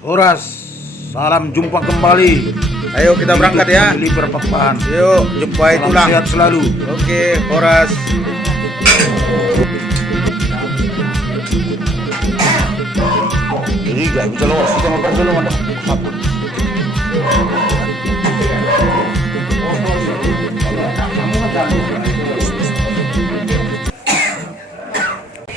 Horas, salam jumpa kembali. Ayo kita berangkat ya. Beli perpapahan. Yuk, jumpai Salam tulang. sehat selalu. Oke, Horas. Jadi gak bisa lolos kita makan dulu ada satu.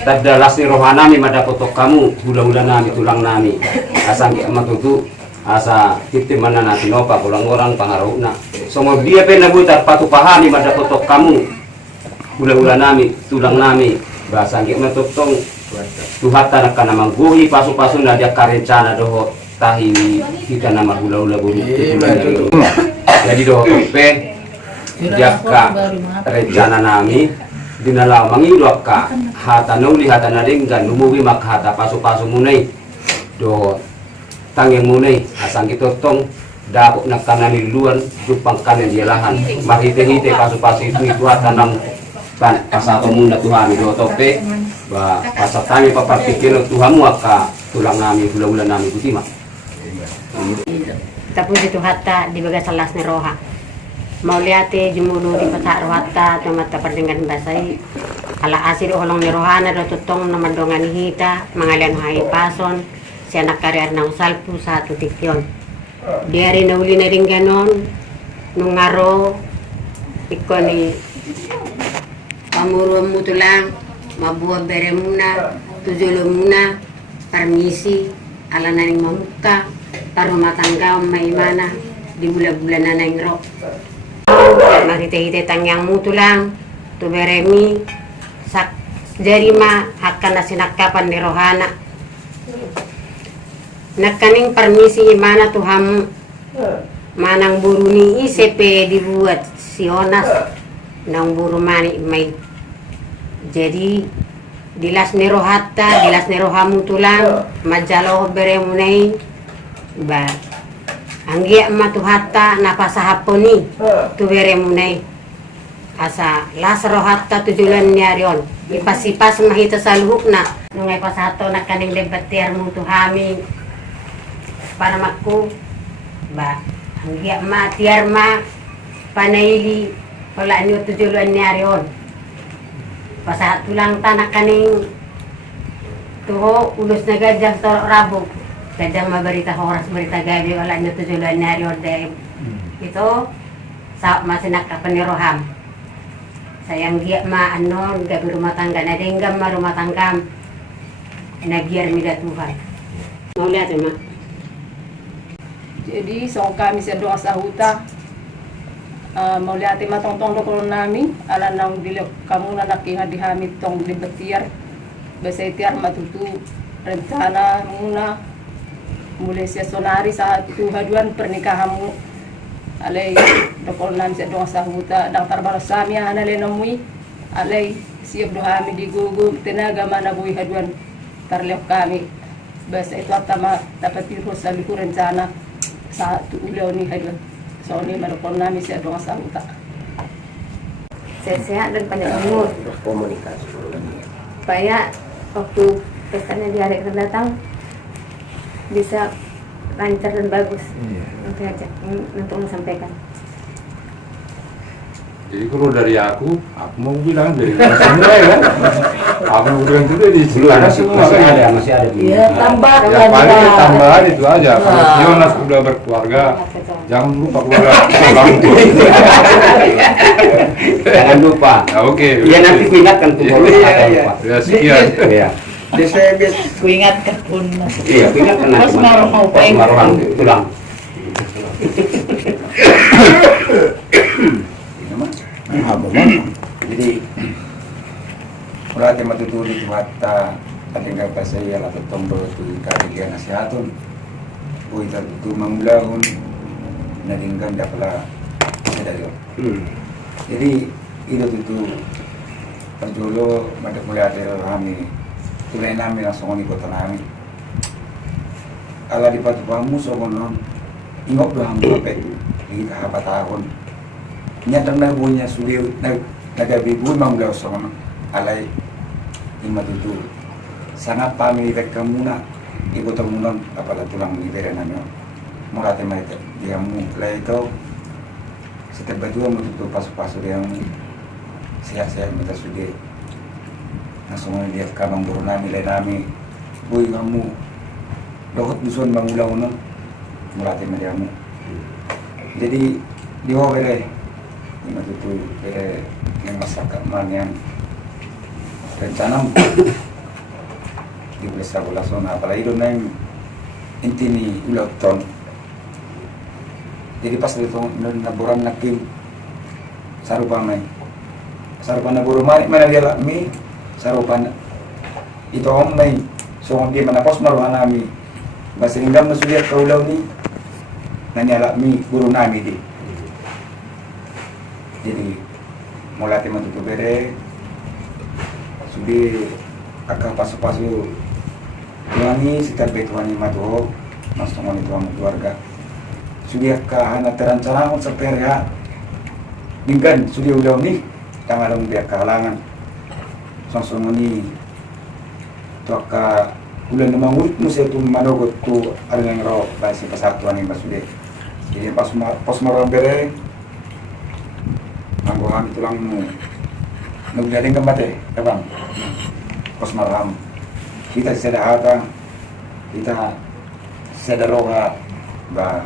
Tadda lasni rohanami madapotok kamu hula-hula nami tulang nami asang ki amatutu asa titim mana nati nopa pulang orang pangaruna songo dia pena buta patu pahami madapotok kamu hula-hula nami tulang nami basang ki amatutong tuhat tanak kana mangguhi pasu-pasu na dia karencana doho tahi kita nama hula-hula buru jadi doho pe jaka rencana nami dinala mangidok ka hata nuli hata nadinggan numuwi mak hata pasu-pasu munay do tangeng munay asang kitotong dapok na kanani luan dupang kanan dialahan mahite-hite pasu-pasu itu hata nang pasato muna Tuhan do tope ba pasatami papartikir Tuhanmu ka tulang nami hula-hula nami butima tapos itu hatta di bagas salas ni roha mau lihat jumulu di pasar rohata mata perdingan basai ala asir olong ni rohana do tutong na mandongan hita mangalian hai pason si anak karir nang salpu satu tikyon diari na uli na rin ganon nungaro ikoni pamuro mo tulang mabuha bere muna tujulo muna permisi ala naning mamuka taruh matangga maimana di bulan-bulan na nang rok mahite-hite tangyang mutulang tuberemi sak jarima hakkan na sinakapan ni rohana nakaning permisi imana tuhamu manang buru ni isepe dibuat si Onas nang buru mani may jadi dilas ni rohata dilas ni rohamu tulang majalo beremu nei ba anggia matuhatta napasahaponi tubere munay asa las rohatta tujulan nyarion ipasipas mahita sa luhuk na nungay pasato na kaning debater mo tuhami para maku ba anggia matiar ma panayili wala niyo tujulan nyarion pasahat tulang tanak kaning tuho ulus na gajang sa rabog kadang mabarita horas berita gabi wala nyo tujulan na orde itu sa masinak kapaniroham sayang gia ma ano gabi rumah tangga na denggam ma rumah tanggam nagyar mida Tuhan mau lihat ya ma jadi song kami sa doa sa huta mau lihat ma tong-tong dokol nami ala nang dilok kamu na nakiha dihamit tong dibetiar basa itiar matutu rencana muna mulai siya sonari sa tuhaduan pernikahanmu alay dokol nan siya doang sa huta dang tarbarasami hanalay namui alay siyab dohami di gugu tenaga mana buhay haduan tarlep kami basta ito at tama dapat piro sa liku rencana sa tuulaw ni haduan so ni manokol namin siya doang sa huta sehat dan panjang umur Komunikasi. supaya waktu pestanya di hari akan datang bisa lancar dan bagus untuk menyampaikan. Jadi kalau dari aku mau bilang dari Sandra ya, aku mau bilang juga di seluruh semua masih ada ya tambah ya paling tambahan itu aja. Kalau Sionas sudah berkeluarga, jangan lupa keluarga orang tua. jangan lupa Oke. ya nanti kuingatkan tuh kalau ada lupa Ya sekian. ya Saya biasa kuingatkan pun iya kuingatkan nanti marohang tulang jadi berarti matutuli mata ating kapasaya la tombo tu kaibigan nasihatun buhay tu mamulahun naging ganda pala sa dayon. Jadi itu perjolo madak mulai ada kami tulay namin ang songoni kota namin ala di patupamu sokonon ingok doham dope di kahabatahon nyatang na bunya suliw nagabibuy mamulaw sokonon alay imatutu sangat pamilipek ka muna ibu temunon apalagi tulang ibera nano murate mai dia mulai itu setiap baju mau tutup pasu-pasu yang sehat-sehat kita sudah langsung lihat kamang buru nami lain nami boy kamu dokot dusun bangulah unon murate mai diamu jadi di bawah bere ini tutup bere yang masyarakat man yang rencana di Desa Bulasona apalagi doon na yung inti ni Ulauton. Jadi pas itu naburam nakim sarupan na buru mani mana dia mi sarupan itu om nai so dia manapos maruhan nami basinggam na suliat kaulaw ni nanyala mi buru nami di. Jadi mulai matutup bere sudi akan pasu-pasu tuangi sekitar betuani matuho masuk itu keluarga sudah ke anak terancana seperya dingkan sudah udah nih tanggal dia kehalangan langsung ini tuh ke bulan demang ulit musim itu manogot tuh ada yang roh bahasa persatuan ini sudah jadi pas malam bere anggohan tulang nugdaling kembali bang pas malam kita sedahatan kita sederoga ba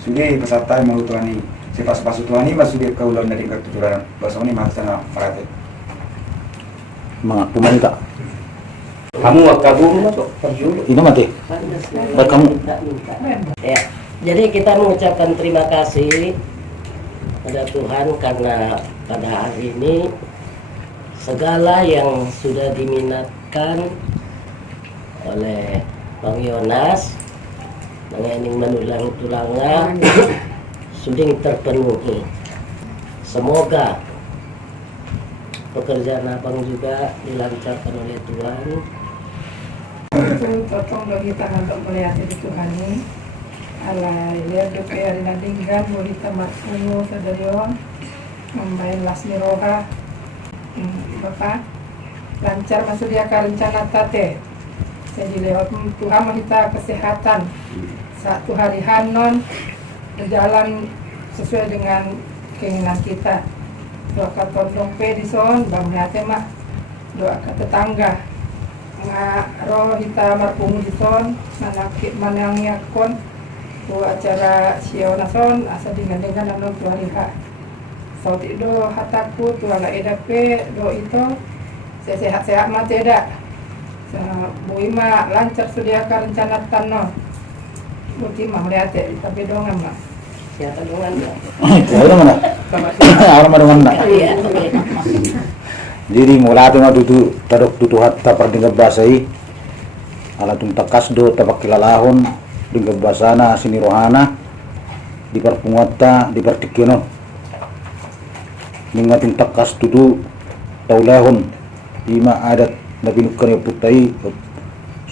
sudah peserta mau tuani si pas tuani mas sudah kaulan dari ketujuran bahasa ini maksudnya merate mga pumanita Kamu wakabum ini mati baik kamu Ya, jadi kita mengucapkan terima kasih pada Tuhan karena pada hari ini segala yang sudah diminatkan oleh Bang Yonas mengenai menulang tulangnya sudah terpenuhi. Semoga pekerjaan abang juga dilancarkan oleh Tuhan. Totong bagi tangan untuk melihat itu Tuhan ini. Alai lihat doa yang nadingkan bolita marfungu sadarion membain lasni roha. Bapak lancar masuk dia ke rencana tate. Jadi lewat Tuhan kita kesehatan. Satu hari hanon berjalan sesuai dengan keinginan kita. Doa ke tondong pedison, bang hati mak. Doa ke tetangga. Roh kita marpungu dison, manangnya kon. Tu acara sionason asa dengan anon tu hari ha. Sauti do hataku tu ala edape do itu sehat-sehat mati eda. Buima lancar sudia ka rencana tanno. Buti mah melihat tapi dongan mah. Siapa dengan Kaya naman na. Araw naman na. Iya. Jadi mula ito nga tadok tutuhat tapar dengan basay. Alatong takas do tapak kilalahon dengan basana sinirohana di parpungatta di partikyono. Ningating takas tutu taulahon ima adat na binukan yung putay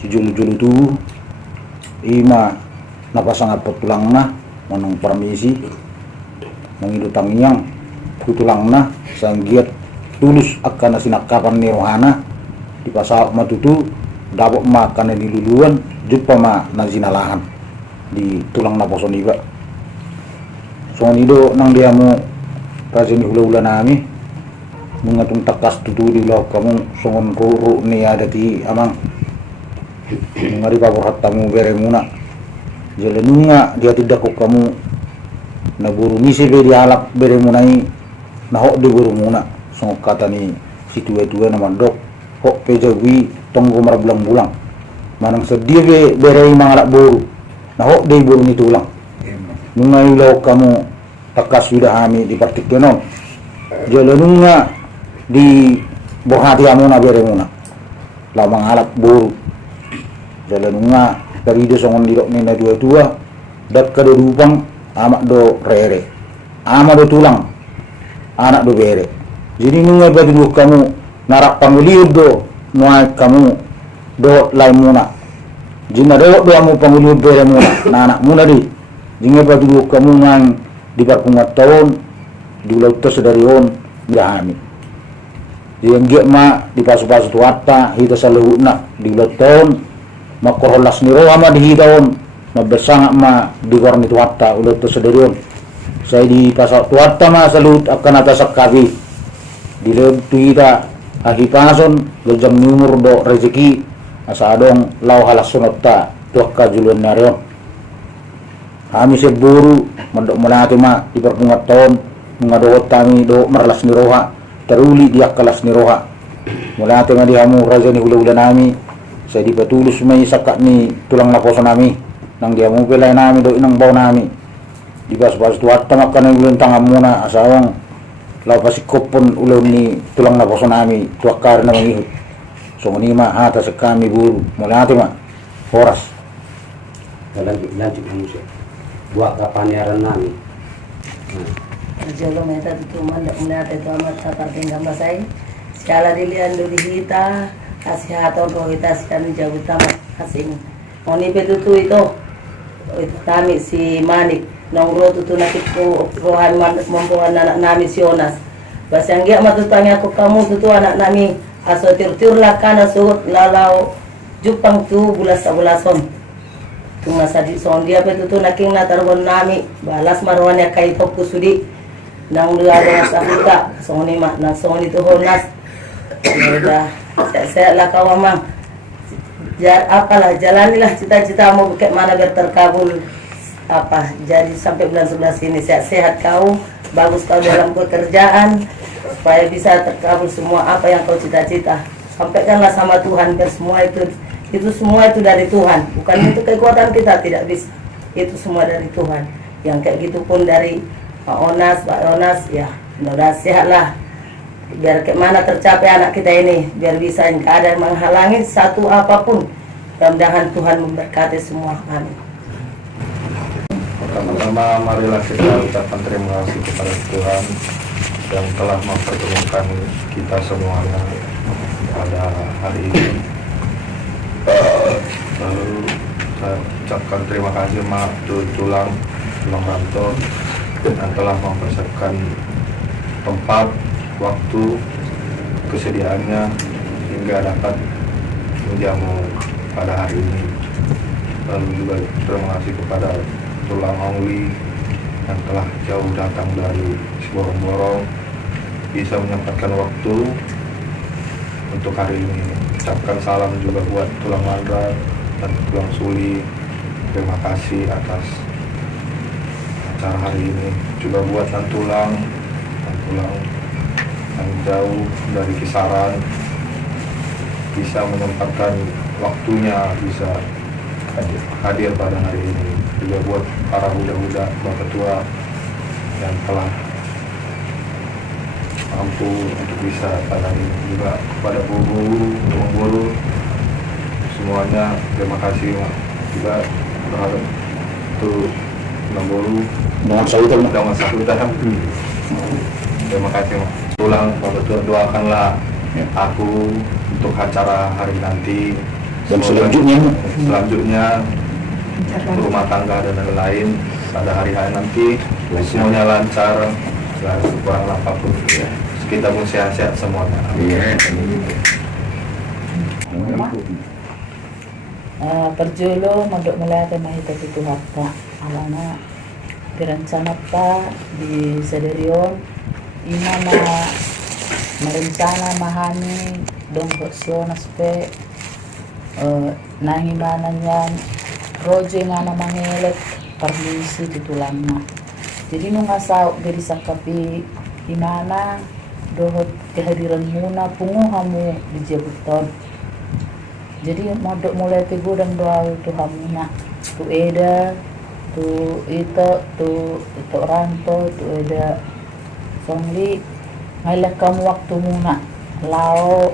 si julu-julu ima napasang apat tulang na manang paramisi mangilutang iyang tutulang na sanggiat tulus akan na sinakapan ni rohana di pasak matutu dapat makan na niluluan jumpa ma na sinalahan di tulang na poson iba so nido nang dia mo kasi ni hula-hula nami mga itong takas tutu di law kamu songon ko ni ada ti amang mga di paborhat tamu bere muna jalan nga dia tidak ko kamu naburu misi be di alak bere muna i nahok di buru muna song kata ni si tua-tua na mandok hok pejawi tonggo marablang-bulang manang sedih be bere i mangalak buru nahok di buru ni tulang mga ilaw kamu takas sudah kami di partikyonon jalan nga di bohati amo na bere muna lamang alat buru jalan nga dari do songon dirok ni na dua-dua dat kadurupang amak do rere ama do tulang anak do bere jadi nga bagi do kamu narak panguliud do nuay kamu do lain muna jina do amu panguliud bere muna na anak muna di jinga bagi do kamu ngang di parpungat tahun di ulau tersedarion bihami yang dia ma di pasu-pasu tuata hita saluhuna di ulau tahun makorolas ni roha ma dihidawon mabesanga ma di korni tuwatta ulo to sederion saya di pasal tuwatta ma salut akan atas kabi di leud tuita ahipason lejam numur do rezeki asa adong lau halas sunotta tuakka juluan narion kami seburu mandok melati ma di perpungat tahun mengadot kami do merlas ni roha teruli dia kelas ni roha melati nga di hamu raja ni hula-hula nami saya dipatulus may sakat ni tulang na poso nami nang dia mo pilay nami do inang baw nami di pas-pas tuwat tamak ka ng ulun tangam muna asawang lau pasikop pun ulo ni tulang na poso nami tuakar na mangihut so nima hata sa kami buru mulati ma oras lanjut manusia buat kapaneran nami Jalo meta tu mandak menate tu amat sapar tinggal masai. Sekala dilian dulu hita kasih haton rohita sekarang jauh tamat kasih. Oni betul tu itu kami si Manik nongro tu nakit ko rohan membuat anak nami si Onas. Basang dia matu tanya aku kamu tu anak nami aso tir lah kana suut lalau Jepang tu bulas-bulason. Tunggu sadi son dia betul tu naking natarwan nami balas marwan ya kai tok kusudi. Nang dua ada sahuta soni mak nang soni tu honas udah saya lah kawamang apalah jalanilah cita-citamu kayak mana biar terkabul apa jadi sampai bulan 11 ini sehat kau bagus kau dalam pekerjaan supaya bisa terkabul semua apa yang kau cita-cita sampaikanlah sama Tuhan biar semua itu semua itu dari Tuhan bukan itu kekuatan kita tidak bisa itu semua dari Tuhan yang kayak gitu pun dari Pak Onas ya mudah sehat lah biar kemana tercapai anak kita ini biar bisa nggak ada yang menghalangi satu apapun mudah-mudahan Tuhan memberkati semua amin. Pertama-tama marilah kita ucapkan terima kasih kepada Tuhan yang telah mempertemukan kita semuanya pada hari ini. Lalu saya ucapkan terima kasih Mak Tulang Ranto yang telah mempersiapkan tempat, waktu, kesediaannya hingga dapat menjamu pada hari ini. Lalu juga terima kasih kepada Tulang Ongli yang telah jauh datang dari Borong-Borong bisa menyempatkan waktu untuk hari ini. Ucapkan salam juga buat Tulang Mandra dan Tulang Suli. Terima kasih atas acara hari ini. Juga buat Tulang yang jauh dari kisaran bisa menyempatkan waktunya bisa hadir pada hari ini. Juga buat para budak-budak bapak tua yang telah mampu untuk bisa pada hari ini. Juga kepada guru semuanya terima kasih juga terhadap itu guru dengan sahutan terima kasih Mak. Tulang bapak tua doakanlah aku untuk acara hari nanti dan selanjutnya rumah tangga dan lain-lain pada hari-hari nanti semuanya lancar dan kurang apapun kita pun sehat-sehat semuanya. Perjolo mandok melati mahita itu harta alana direncana di Sederion imana merencana mahani dong Sionas pe nangi mananya rojo mana mangelet permisi titulana jadi nung asau dari sakapi imana dohot kehadiran muna pungu kamu di Jabuton jadi modok mulai tigo dan doa itu hamuna tu eda tu itu ranto tu eda songli ngailak kamu waktu muna lao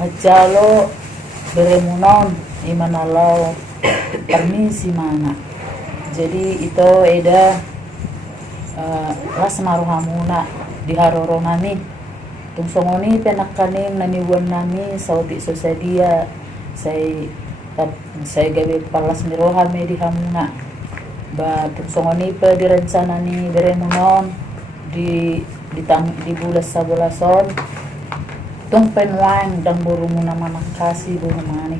ngejalo beremunon imana lao permisi mana jadi itu eda las maruhamuna di haroro nami tung songoni penakaning naniwan nami saudi sosadia saya gawe palas miroha me di hamuna ba tung songoni pe direncana ni beremunon di bulan sabulason tong penwang dang buru muna manang kasih buru manik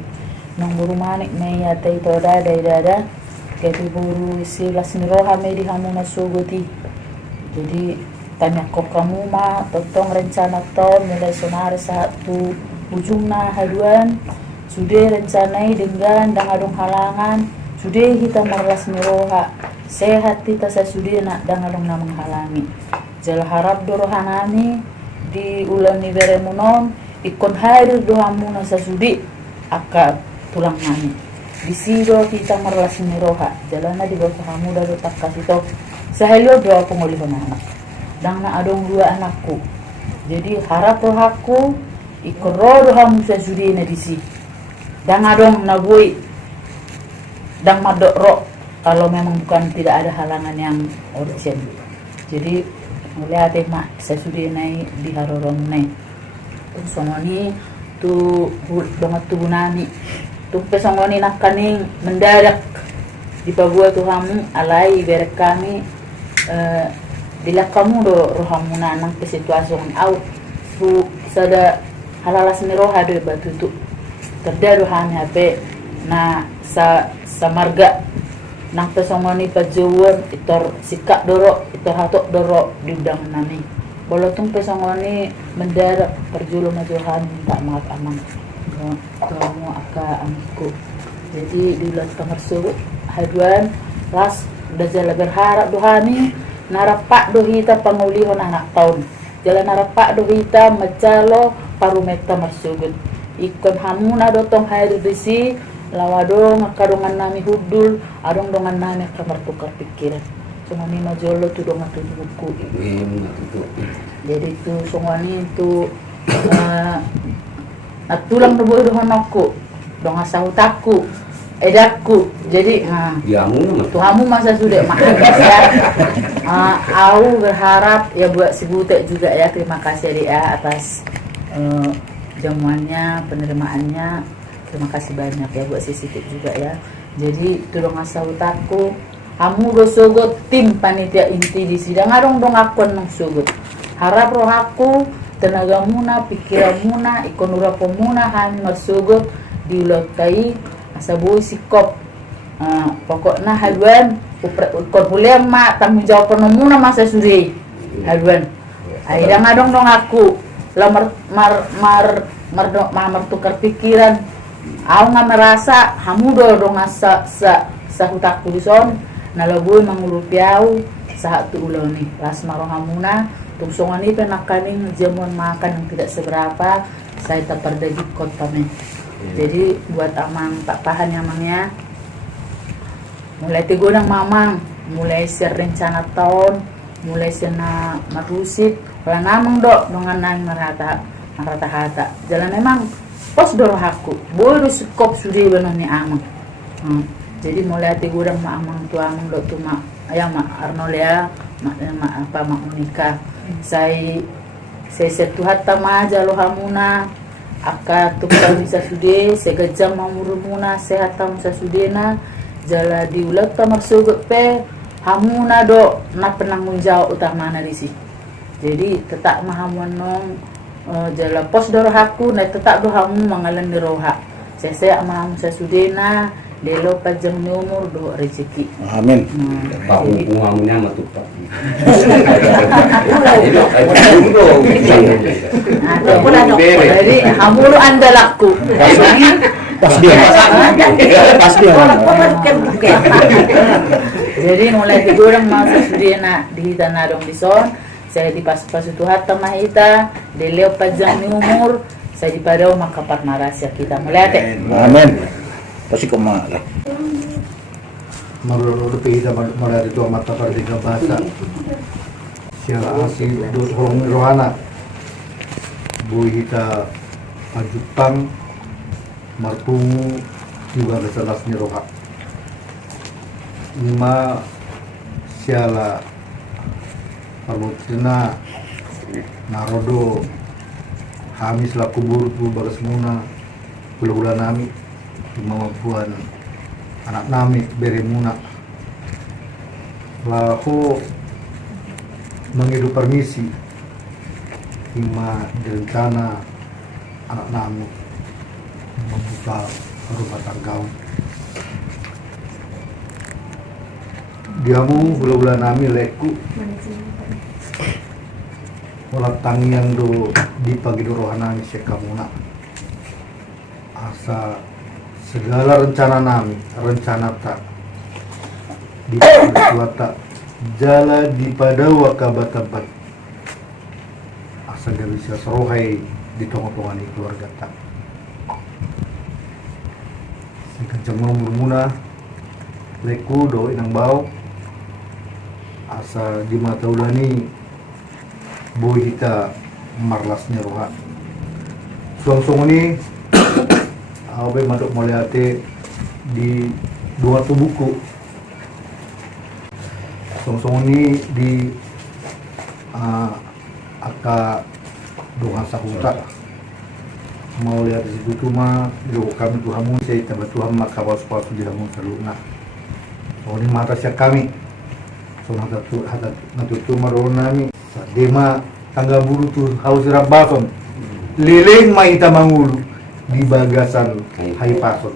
nang buru manik may atay toda dada kepi buru isi las niroha may di hamu na sugoti. Jadi tanya ko kamu ma totong rencana tahun mulai sonari satu ujung na haduan sudah rencanai dengan dangadong halangan sudah kita marlas niroha sehat kita sasudia nak dangadong namang halangi jala harap dorohanami di ulan ni beremunon ikon hadir dohamu na sasudi aka tulang nami di siro kita marlas niroha jalana di bawah kamu dari tak kasih tau sahelio doa pengolihon anak dang na adong 2 anakku jadi harap rohaku ikon rodo hamu sasudi na disi dang adong nabui dang madok ro kalau memang bukan tidak ada halangan yang urgent. Jadi mulai ate mak sasudi nai di haroron nai songoni tu banget tu bunani tu pesongoni nak kaning mendadak di pagua tu hamu alai berek kami bila kamu do rohamu nanang ke situasi au su sada halalas niroha do batu tu terda do hami hape na sa marga nang pesongoni pajuwon itor sikak doro itor hatok doro di udang nami bolotung pesongoni mendadak perjulu majuhan minta maaf amang kamu aka amiku jadi diulat kamar suruh haduan ras dajala berharap dohani narapak dohita pangulihon anak tahun jalan narapak dohita macalo parumeta marsugut ikon hamuna dotong hadir besi lawadong kadongan nami hudul adong dongan nami kamar tukar pikiran cuma ni majolo tu dongan tu buku jadi tu songwani tu tulang nubuh dohon aku dongan sahutaku edaku jadi Tuhamu masa sudah makan ya aku berharap ya buat si Butek juga ya terima kasih dia atas jamuannya penerimaannya. Terima kasih banyak ya buat si Siti juga ya. Jadi tolong asal utaku, kamu do sogot tim panitia inti di sidang arong dong akon nang sogot. Harap roh aku, tenaga muna, pikiran muna, ikon urapo muna kami marsogot di ulat kai asabu sikop. Pokoknya haduan ukon boleh mak tanggung jawab muna masa suri haduan. Aidang adong dong aku, lah mar tukar pikiran. Aku nggak merasa hamu dong sa hutaku dison nalaboy mangulupiaw sa hatu uloni las marong hamuna tungsongan ni penakaning jamuan makan yang tidak seberapa saya tapardagit kota men. Jadi buat amang tak tahan amangnya mulai tigo ng mamang mulai share rencana tahun mulai sena marusit wala namang dengan nang marata-hata jalan memang pos doro haku boy sikop sudi benar ni amang jadi mulai hati gurang ma amang tu amang do tu ma ayam ma Arnolia ma apa ma Unika saya setu hatta ma jalo hamuna aka tukar bisa sudi segajam mamurumuna sehat tam sa sudena jala diulat tamar sugut pe hamuna do na penanggung jawab utama na disi jadi tetap mahamuan nong jala pos doro haku na tetap do hamu mangalan di roha saya amam sasudena lelo pajang ni umur do rezeki amin Pak hamunya matupa jadi hamulu andalaku pas dia jadi mulai digoreng masa sudena dihitan nadong dison saya di pas-pas itu hatta mahita deleo pajang ni umur saya di padaw makapat marasya kita mulate amin pasti koma lah marunong kita mulai itu mata pertiga bahasa siapa asli do holong rohana bu kita ajutang martungu juga keselas ni roha lima siala Parmutina Narodo Hamis laku buru bagas muna bulan nami kemampuan anak nami beri muna laku mengidu permisi lima rencana anak namu membuka rumah tangga. Diamu hula-hula nami leku ulat tangian do di pagi do rohanami sekamuna asa segala rencana nami rencana tak di tak jala di pada wakabatabat asa gak bisa serohai di tongok-tongan keluarga tak singkat muna leku do inang bau asa di mata ulani boy kita marlasnya roha suang-suang ini abe madok moliate di dua tubuku suang-suang ini di aka doa sahuta mau lihat di situ mah di kami Tuhanmu saya tambah Tuhan maka waspatu di dalam saluna so ini mata siap kami so hadat natutu maronami sadema tangga bulu tuh haus rabason lilin mai tamangulu di bagasan hai pason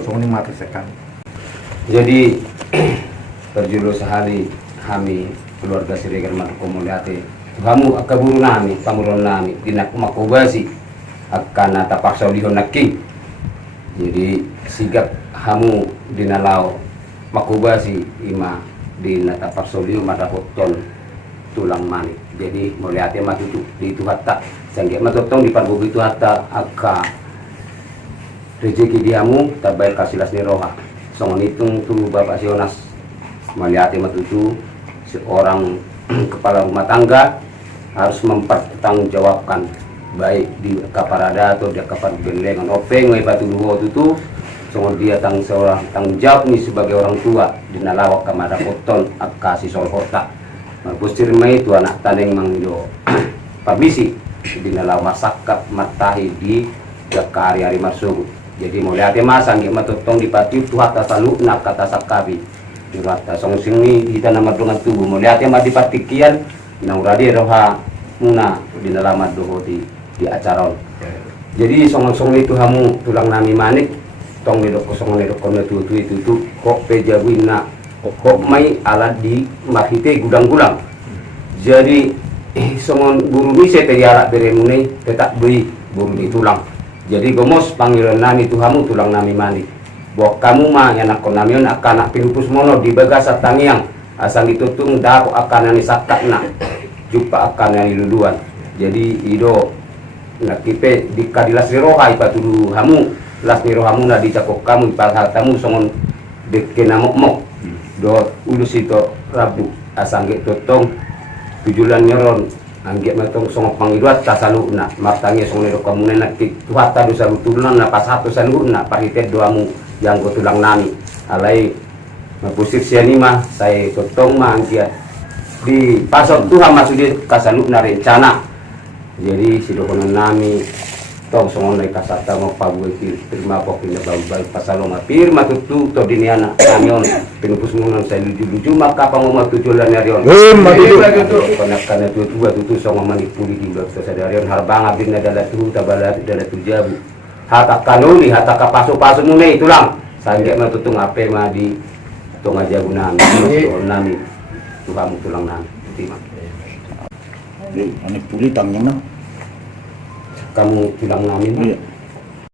so ini mata siap kami. Jadi berjulus sehari kami keluarga Siregar Matuko Mulyate kamu akaburu nami pamuron nami dinak makubasi akan tapaksa lihon naki. Jadi sigap hamu dinalau makubasi ima dinatapaksa lihon madahoton tulang manik. Jadi Mulyate matutu di itu hatta sangge matotong di parbogi itu hatta aka rezeki diamu tabai kasilas ni roha. Songon hitung tu Bapak Sionas Mulyate matutu seorang kepala rumah tangga harus mempertanggungjawabkan baik di kaparada atau di kapar belengan openg mai batu dua itu songon dia seorang tanggung jawab nih sebagai orang tua di nalawak kamada koton akasi solhota marpusir mai itu anak taneng mangjo pabisi di nalawak sakap matahi di jakari hari masuk. Jadi Mulyate masang ya matotong di pati tuhat tasalu nak kata sakabi di rata song sini kita nama dengan tubuh Mulyate mah di patikian nang radi roha muna di nalamat dohoti di acaron. Jadi song-song itu hamu tulang nami manik tong nidok kosong nidok kono itu kok pejawina kok mai alat di mahite gudang-gudang. Jadi songon buru ni saya teriarak beremune tetap beri buru di tulang. Jadi gomos panggilan nami itu hamu tulang nami manik. Buat kamu mah yang nak konamion akan nak pinupus mono di bagas tangiang asal ditutung dak akan yang sakakna jumpa akan yang luluan. Jadi ido nak kipe di kadilas roha ipatulu hamu las rohamu na dicakok kamu ipal tamu songon dekena mok do ulus itu rabu asangge totong tujulan nyoron angge matong songo pangiduat tasaluna martangi songo nero kamu nak tuhat tadu salutulan na pas satu saluna paritet doamu yang go tulang nami alai mapusir sianima saya totong mah anggiat di pasok Tuhan masuk di kasaluna rencana. Jadi si dokonan nami tong songon dari kasata mau pabu terima pokoknya baik pasalo mapir matutu to diniana kanyon pinupus munon saya lucu maka pangoma tujulan arion karena tutu songo manipuli di blok sadarion harbang abdina dalat tu tabalat dalat tujabu hata kanuli hata kapasu mune itulang sangge matutung ape ma di tong aja gunami nami tuhamu tulang nami terima. Ini puli tangnya Kamu tulang nami